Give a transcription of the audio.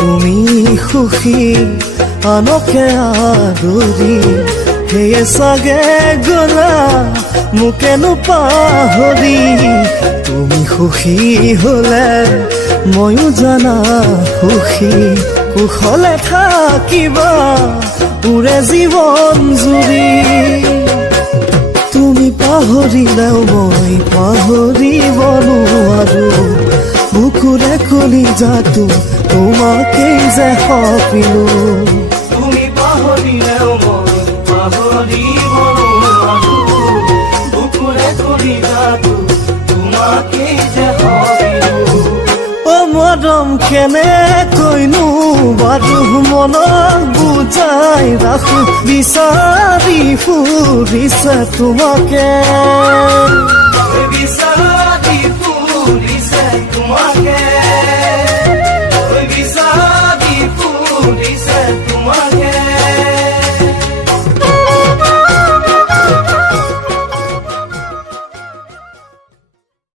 তুমি সুখী আনকে আদৰি, সেয়ে চাগে গলা মোকেনো পাহৰি। তুমি সুখী হলে ময়ো জানা সুখী, কুশলে থাকিবা উৰে জীৱন জুৰি। তুমি পাহৰিলেও মই পাহৰিব নোৱাৰো, বুকুৰে কলিজাটো তোমাকেই যে সপিলো। তুমি পাহৰিলেও মই পাহৰিব নোৱাৰো, বুকুৰে কলিজাটো তোমাকেই যে সপিলো। অ মৰম কেনেকৈনো বাৰু মনক বুজাই ৰাখো, বিচাৰি ফুৰিছে তোমাকে, বিচাৰি ফুৰিছে তোমাকে, বিচাৰি ফুৰিছে তোমাকে।